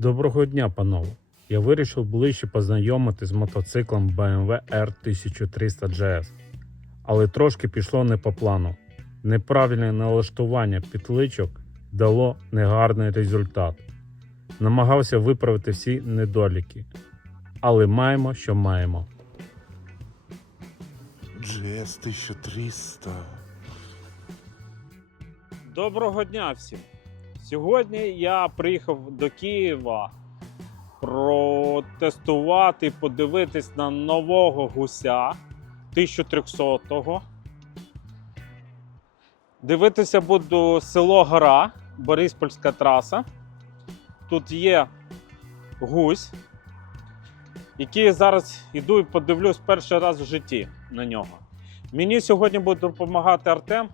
Доброго дня, панове! Я вирішив ближче познайомити з мотоциклом BMW R1300 GS. Але трошки пішло не по плану. Неправильне налаштування підличок дало негарний результат. Намагався виправити всі недоліки. Але маємо, що маємо. GS 1300. Доброго дня всім! Сьогодні я приїхав до Києва протестувати, подивитись на нового гуся 1300-го. Дивитися буду село Гора, Бориспольська траса. Тут є гусь, який я зараз іду і подивлюсь перший раз в житті на нього. Мені сьогодні буде допомагати Артем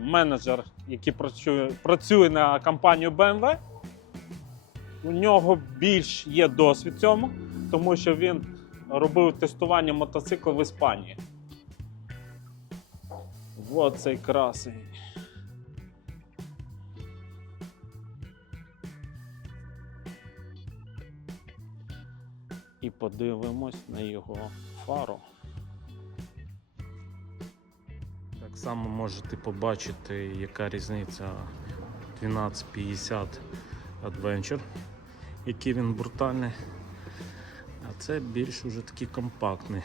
менеджер, який працює, працює на компанію BMW. У нього більш є досвід цьому, тому що він робив тестування мотоциклу в Іспанії. Вот цей красень. І подивимось на його фару. Само можете побачити, яка різниця 1250 Adventure, який він брутальний. А це більш уже такий компактний.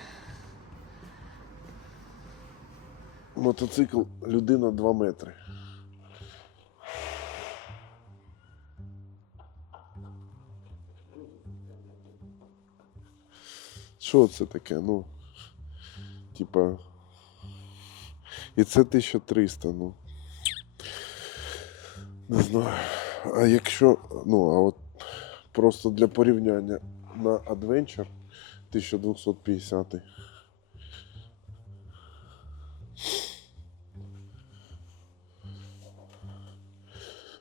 Мотоцикл людина 2 метри. Що це таке? Ну. Типа. І це 1300, ну. Не знаю. А якщо. Ну, а от просто для порівняння на Adventure 1250.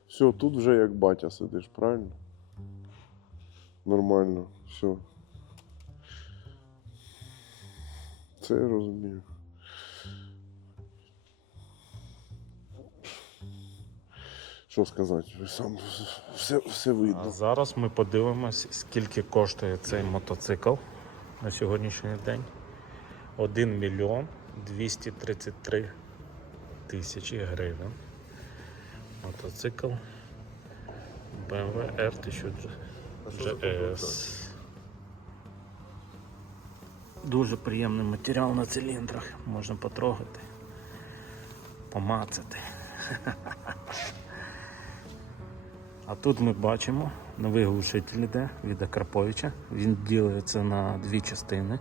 Все, тут вже як батя сидиш, правильно? Нормально, все. Це я розумію. Що сказати? Сам все, все А зараз ми подивимось, скільки коштує цей мотоцикл на сьогоднішній день. 1 мільйон 233 тисячі гривень. Мотоцикл BMW R1000 GS. Дуже приємний матеріал на циліндрах, можна потрогати, помацати. А тут ми бачимо новий глушитель іде від Акраповича. Він ділиться на дві частини.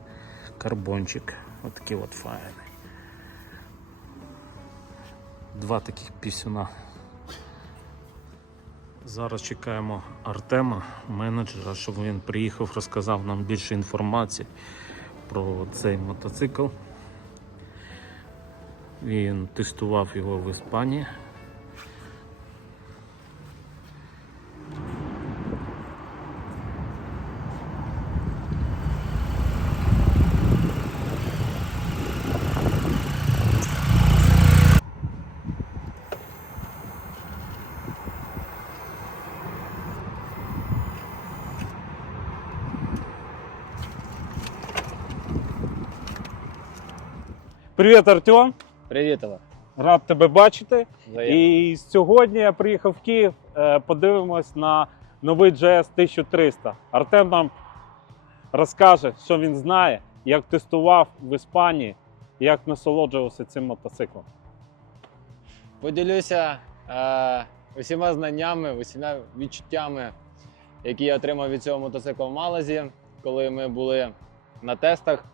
Карбончик. Отакий от файний. Два таких пісюна. Зараз чекаємо Артема, менеджера, щоб він приїхав, розказав нам більше інформації про цей мотоцикл. Він тестував його в Іспанії. Привіт, Артем! Привіт, Олег. Рад тебе бачити. Взаємно. І сьогодні я приїхав в Київ. е, Подивимось на новий GS 1300. Артем нам розкаже, що він знає, як тестував в Іспанії, як насолоджувався цим мотоциклом. Поділюся е, усіма знаннями, усіма відчуттями, які я отримав від цього мотоцикла в Малазі, коли ми були на тестах.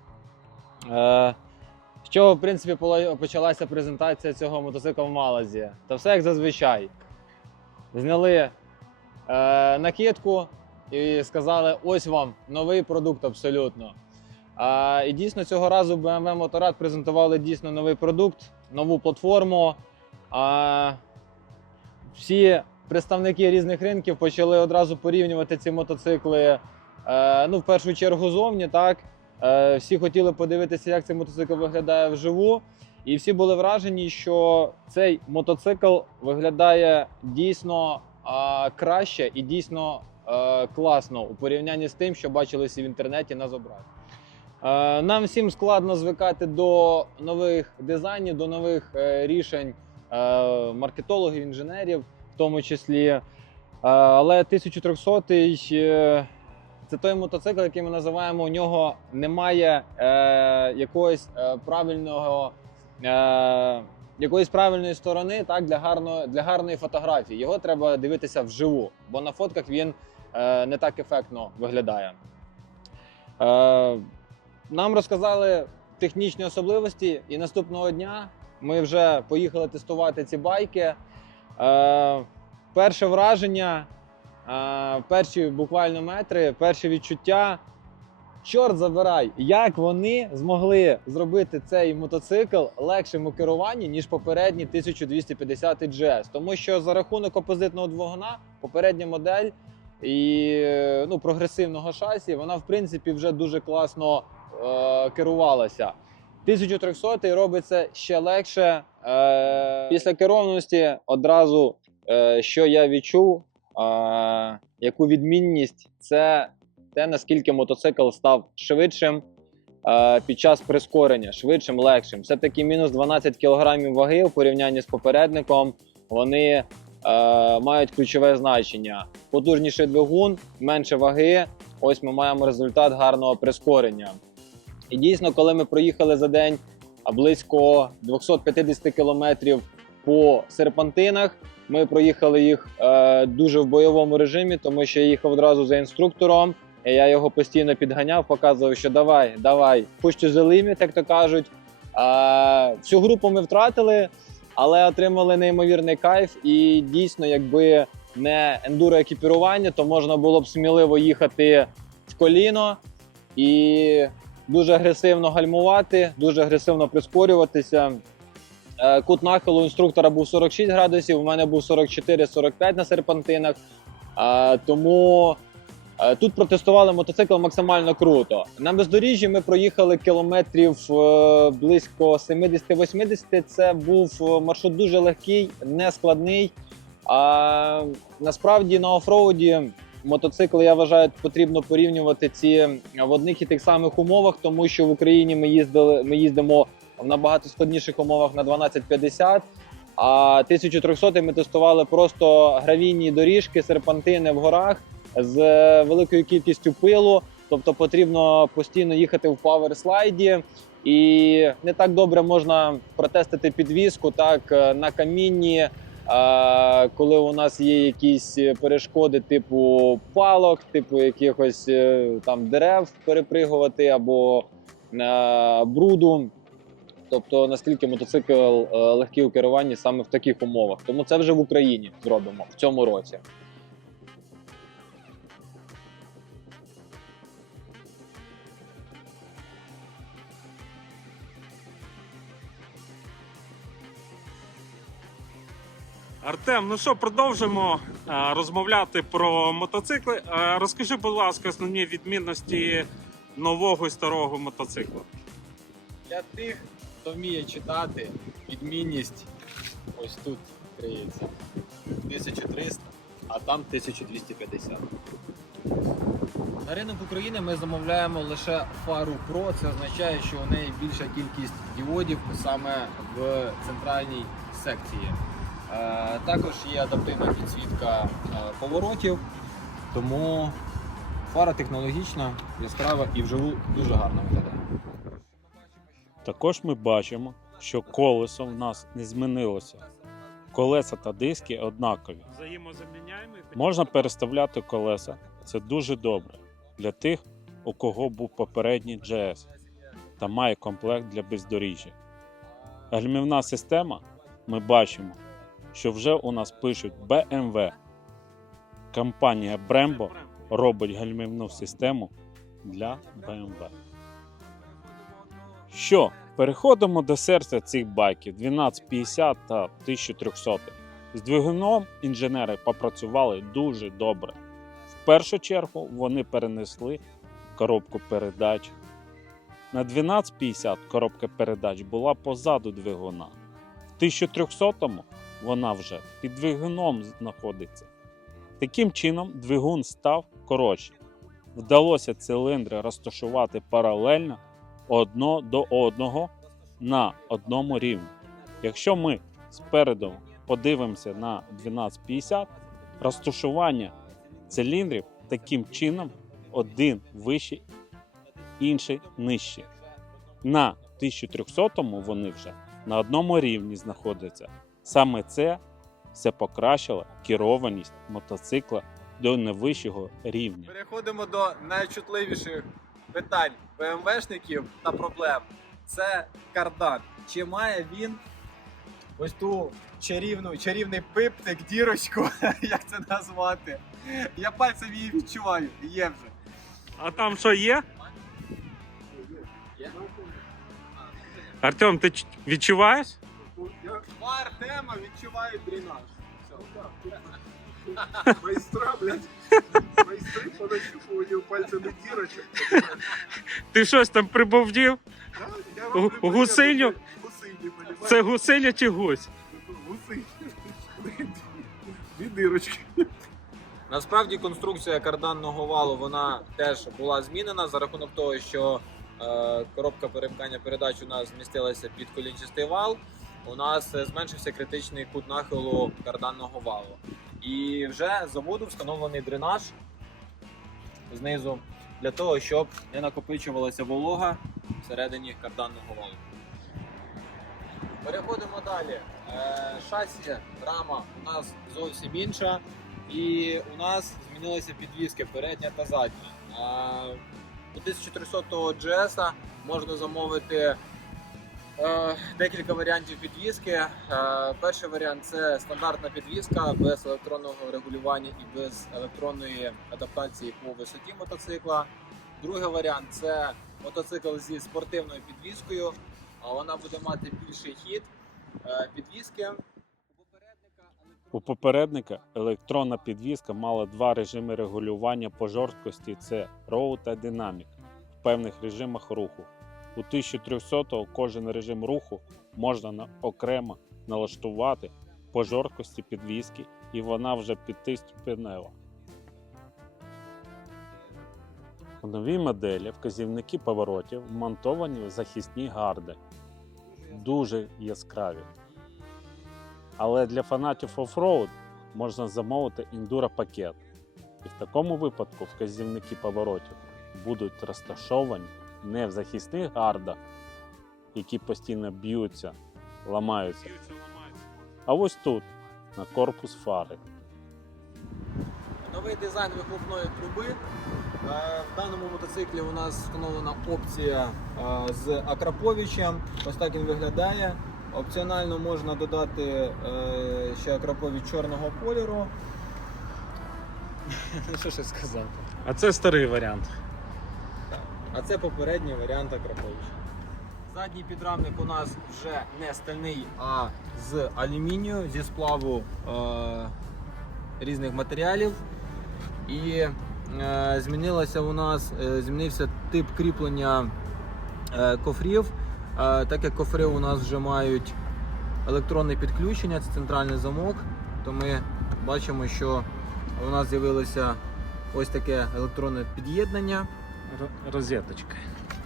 Е, з чого, в принципі, почалася презентація цього мотоцикла в Малазі? Та все як зазвичай. Зняли е, накидку і сказали: ось вам новий продукт абсолютно. А, і дійсно цього разу BMW Motorrad презентували дійсно новий продукт, нову платформу. А, всі представники різних ринків почали одразу порівнювати ці мотоцикли. Е, ну, в першу чергу, зовні, так. Е, всі хотіли подивитися, як цей мотоцикл виглядає вживу. І всі були вражені, що цей мотоцикл виглядає дійсно а, краще і дійсно е, класно у порівнянні з тим, що бачилося в інтернеті на зображенні. Е, Нам всім складно звикати до нових дизайнів, до нових е, рішень е, маркетологів, інженерів, в тому числі. Е, Але 1300 е, це той мотоцикл, який ми називаємо. У нього немає е, якогось е, правильного. Е, якоїсь правильної сторони так, для, гарної, для гарної фотографії. Його треба дивитися вживу, бо на фотках він е, не так ефектно виглядає. Е, нам розказали технічні особливості, і наступного дня ми вже поїхали тестувати ці байки. Е, перше враження, перші буквально метри, перші відчуття. Чорт забирай, як вони змогли зробити цей мотоцикл легшим у керуванні, ніж попередній 1250 GS. Тому що за рахунок опозитного двигуна, попередня модель і ну, прогресивного шасі, вона в принципі вже дуже класно е, керувалася. 1300 робить це ще легше. Е, після керованості одразу, е, що я відчув, е, яку відмінність, це те, наскільки мотоцикл став швидшим е, під час прискорення, швидшим, легшим. Все-таки мінус 12 кг ваги у порівнянні з попередником. Вони е, мають ключове значення. Потужніший двигун, менше ваги. Ось ми маємо результат гарного прискорення. І дійсно, коли ми проїхали за день а, близько 250 км по серпантинах, ми проїхали їх е, дуже в бойовому режимі, тому що я їхав одразу за інструктором. І Я його постійно підганяв, показував, що давай, давай, push to the як то кажуть. А, всю групу ми втратили, але отримали неймовірний кайф. І дійсно, якби не ендуро екіпірування, то можна було б сміливо їхати в коліно і дуже агресивно гальмувати, дуже агресивно прискорюватися. Е, Кут нахилу інструктора був 46 градусів, у мене був 44-45 на серпантинах. Тому е, тут протестували мотоцикл максимально круто. На бездоріжжі ми проїхали кілометрів е, близько 70-80. Це був е, маршрут дуже легкий, нескладний. А насправді на офроуді мотоцикли, я вважаю, потрібно порівнювати ці в одних і тих самих умовах, тому що в Україні ми їздили, ми їздимо в набагато складніших умовах на 1250. А 1300 ми тестували просто гравійні доріжки, серпантини в горах з великою кількістю пилу. Тобто потрібно постійно їхати в паверслайді. І не так добре можна протестити підвіску так е, на камінні, коли у нас є якісь перешкоди, типу палок, типу якихось е, там дерев перепригувати або е, бруду. Тобто наскільки мотоцикл е, легкий у керуванні саме в таких умовах. Тому це вже в Україні зробимо в цьому році. Артем, ну що, продовжимо е, розмовляти про мотоцикли. Е, Розкажи, будь ласка, основні відмінності нового і старого мотоцикла. Для тих, хто вміє читати, відмінність ось тут криється 1300, а там 1250. На ринок України ми замовляємо лише фару Pro. Це означає, що у неї більша кількість діодів саме в центральній секції. Е, Також є адаптивна підсвітка е, поворотів, тому фара технологічна, яскрава і вживу дуже гарно виглядає. Також ми бачимо, що колесо в нас не змінилося. Колеса та диски однакові. Можна переставляти колеса. Це дуже добре для тих, у кого був попередній GS та має комплект для бездоріжжя. Гальмівна система ми бачимо, що вже у нас пишуть BMW. Компанія Brembo робить гальмівну систему для BMW. Що, переходимо до серця цих байків 1250 та 1300. З двигуном інженери попрацювали дуже добре. В першу чергу вони перенесли коробку передач. На 1250 коробка передач була позаду двигуна. В 1300 вона вже під двигуном знаходиться. Таким чином, двигун став коротший. Вдалося циліндри розташувати паралельно одно до одного на одному рівні. Якщо ми спереду подивимося на 1250, розташування циліндрів таким чином один вищий, інший нижчий. На 1300-му вони вже на одному рівні знаходяться. Саме це все покращило керованість мотоцикла до найвищого рівня. Переходимо до найчутливіших питань БМВшників та проблем. Це кардан. Чи має він ось ту чарівну, чарівний пиптик, дірочку, як це назвати? Я пальцем її відчуваю, є вже. А там що є? Артем, ти відчуваєш? Два Артема відчувають дренаж. Майстра, блядь. Майстри понащупували пальцями дірочок. Ти щось там прибовдів? Гусиню? Це гусиня чи гусь? гуси. Дві дирочки. Насправді конструкція карданного валу вона теж була змінена за рахунок того, що е, коробка перемкання передач у нас змістилася під колінчастий вал. У нас е, зменшився критичний кут нахилу карданного валу. І вже заводу встановлений дренаж знизу для того, щоб не накопичувалася волога всередині карданного валу. Переходимо далі. Е, шасі, рама у нас зовсім інша. І у нас змінилися підвіски передня та задня. А, У 1300 GS можна замовити е, декілька варіантів підвіски. Е, перший варіант це стандартна підвіска без електронного регулювання і без електронної адаптації по висоті мотоцикла. Другий варіант це мотоцикл зі спортивною підвіскою. А Вона буде мати більший хід е, підвіски. У попередника електронна підвізка мала два режими регулювання по жорсткості: це Road та Dynamic в певних режимах руху. У 1300 кожен режим руху можна окремо налаштувати по жорсткості підвізки, і вона вже п'ятиступенева. У новій моделі вказівники поворотів вмонтовані захисні гарди, дуже яскраві. Але для фанатів оффроуд можна замовити ендуро пакет. І в такому випадку вказівники поворотів будуть розташовані не в захисних гардах, які постійно б'ються, ламаються, а ось тут, на корпус фари. Новий дизайн вихлопної труби. Е, В даному мотоциклі у нас встановлена опція е, з Акраповичем. Ось так він виглядає. Опціонально можна додати е, ще Акрапович чорного кольору. Що ще сказати? А це старий варіант. А це попередній варіант Акраповича. Задній підрамник у нас вже не стальний, а з алюмінію, зі сплаву е, різних матеріалів. І е, змінилося у нас, е, змінився тип кріплення е, кофрів. Е, так як кофри у нас вже мають електронне підключення, це центральний замок, то ми бачимо, що у нас з'явилося ось таке електронне під'єднання. Розеточка.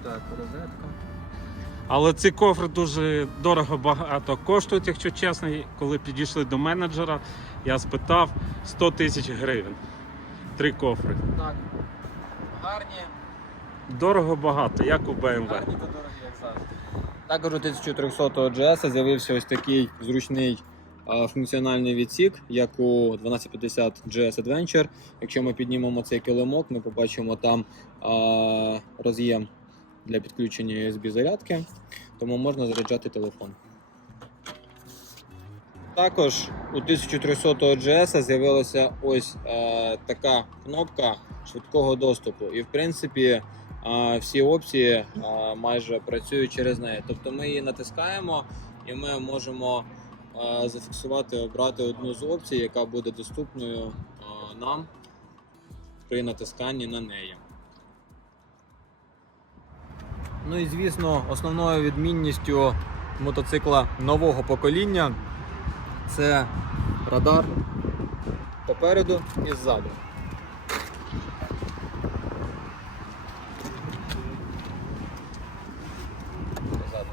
Так, розетка. Але ці кофри дуже дорого багато коштують, якщо чесно. Коли підійшли до менеджера, я спитав 100 тисяч гривень. Три кофри. Так. Гарні, Дорого багато, як у BMW. гарні та дорогі, як завжди. Також у 1300 GS з'явився ось такий зручний функціональний відсік, як у 1250 GS Adventure. Якщо ми піднімемо цей килимок, ми побачимо там роз'єм для підключення USB зарядки, тому можна заряджати телефон. Також у 1300 GS з'явилася ось е, така кнопка швидкого доступу. І в принципі е, всі опції е, майже працюють через неї. Тобто ми її натискаємо і ми можемо зафіксувати, обрати одну з опцій, яка буде доступною нам при натисканні на неї. Ну і звісно, основною відмінністю мотоцикла нового покоління це радар попереду і ззаду. Позаду.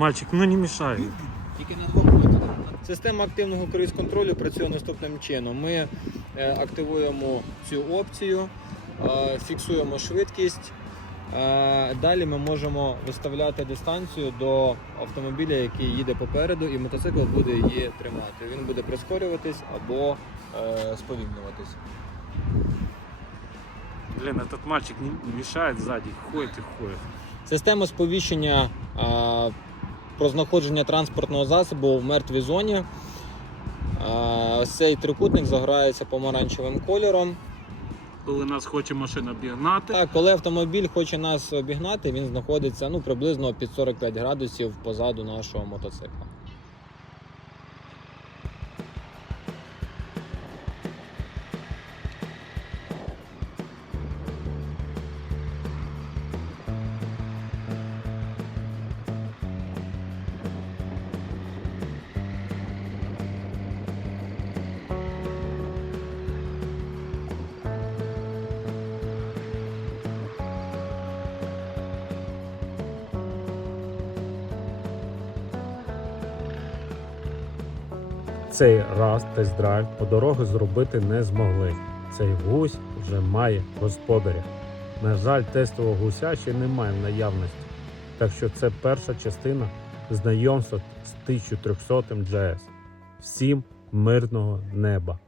Мальчик, ну не мішай. Тільки на двох методах. Система активного круїз-контролю працює наступним чином. Ми е, активуємо цю опцію, е, фіксуємо швидкість. е, Далі ми можемо виставляти дистанцію до автомобіля, який їде попереду, і мотоцикл буде її тримати. Він буде прискорюватись або сповільнюватись. Блин, этот мальчик не мешает сзади, ходит и ходит. Система сповіщення а, про знаходження транспортного засобу в мертвій зоні. Ось цей трикутник заграється помаранчевим кольором. Коли нас хоче машина обігнати, Так, коли автомобіль хоче нас обігнати, він знаходиться ну, приблизно під 45 градусів позаду нашого мотоцикла. Цей раз тест-драйв по дорогу зробити не змогли. Цей гусь вже має господаря. На жаль, тестового гуся ще немає в наявності. Так що це перша частина знайомства з 1300 GS. Всім мирного неба!